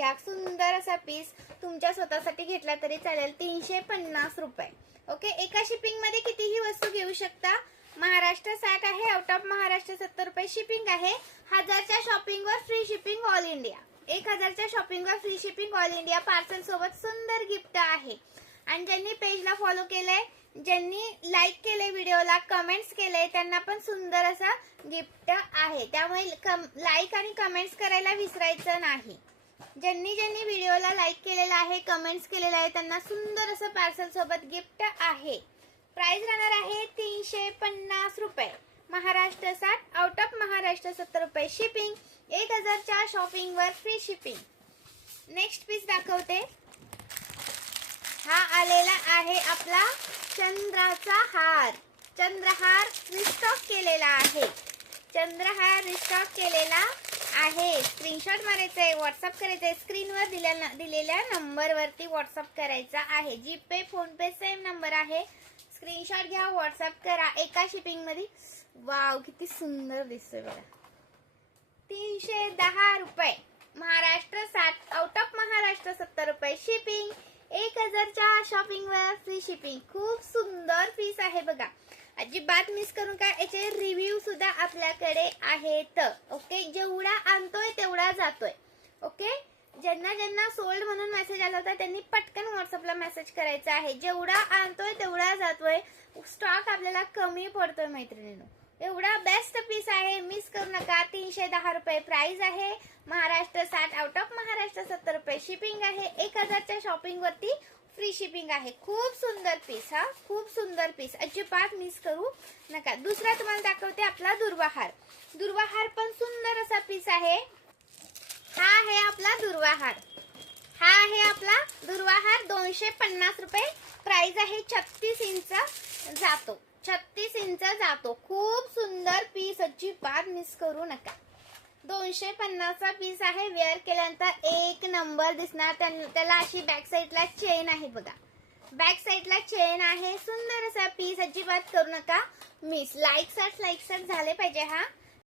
घ्या. सुंदर असा पीस तुमच्या स्वतःसाठी घेतला तरी चालेल. 350 रुपये. ओके, एका शिपिंग मध्ये कितीही वस्तू घेऊ शकता. महाराष्ट्र 60 आहे, आउट ऑफ महाराष्ट्र 70 रुपये शिपिंग आहे. 1000च्या शॉपिंग वर फ्री शिपिंग ऑल इंडिया. 1000च्या शॉपिंग वर free shipping all India. Parcel सोबत सुंदर गिफ्ट आहे. आणि ज्यांनी पेजला फॉलो केलंय, ज्यांनी लाईक केले, व्हिडिओला कमेंट्स केले, त्यांना पण सुंदर असा गिफ्ट आहे. त्यामुळे लाईक आणि कमेंट्स करायला विसरायचं नाही. ज्यांनी व्हिडिओला लाईक केलेला आहे, कमेंट्स केलेला आहे, त्यांना सुंदर असं पार्सल सोबत गिफ्ट आहे. प्राइस राहणार आहे 350 रुपये. महाराष्ट्र 60, आउट ऑफ महाराष्ट्र 70 रुपये शिपिंग. 1000च्या शॉपिंग वर फ्री शिपिंग. नेक्स्ट पीस दाखवते. हा आलेला आहे आपला चंद्राचा हार. चंद्रहार रिस्टॉक केलेला आहे. चंद्रहार रिस्टॉक केलेला आहे. स्क्रीनशॉट मारायचा आहे, व्हॉट्सअप करायचा आहे. स्क्रीनवर दिलेल्या नंबरवरती व्हॉट्सअप करायचा आहे. जीपे, फोन पे सेम नंबर आहे. स्क्रीनशॉट घ्या, व्हॉट्सअप करा. एका शिपिंग मध्ये वाव किती सुंदर दिसतोय बघा. 310 रुपये. महाराष्ट्र 60, आउट ऑफ महाराष्ट्र 70 रुपये शिपिंग. 1000च्या शॉपिंग वर फ्री शिपिंग. खूप सुंदर पीस आहे बघा. अजिबात मिस करून का, याचे रिव्ह्यू सुद्धा आपल्याकडे आहेत. ओके, जेवढा आणतोय तेवढा जातोय. ओके, ज्यांना सोल्ड म्हणून मेसेज आला होता त्यांनी पटकन व्हॉट्सअपला मेसेज करायचा आहे. जेवढा आणतोय तेवढा जातोय. स्टॉक आपल्याला कमी पडतोय मैत्रिणींनो. एवढा बेस्ट पीस आहे, मिस करू नका. 310 रुपये प्राइस आहे. महाराष्ट्र 60, आउट ऑफ महाराष्ट्र 70 रुपये शिपिंग आहे. 1000च्या शॉपिंग वरती फ्री शिपिंग आहे. खूप सुंदर पीस. हा खूप सुंदर पीस, अजिबात मिस करू नका. दुसरा तुम्हाला दाखवते आपला दुर्वाहार. दुर्वाहार पण सुंदर असा पीस आहे. हा आहे आपला दुर्वाहार. हा आहे आपला दुर्वाहार. 250 रुपये प्राइस आहे. 36 इंच जातो. 36 इंच जातो. खूप सुंदर पीस, अजिबात मिस करू नका. 250 चा पीस आहे. वेअर केल्यानंतर एक नंबर दिसणार. त्याला अशी बॅक साईडला चेन आहे बघा. बॅक साईडला चेन आहे. सुंदर असा पीस, अजिबात करू नका मिस. लाईक झाले पाहिजे. हा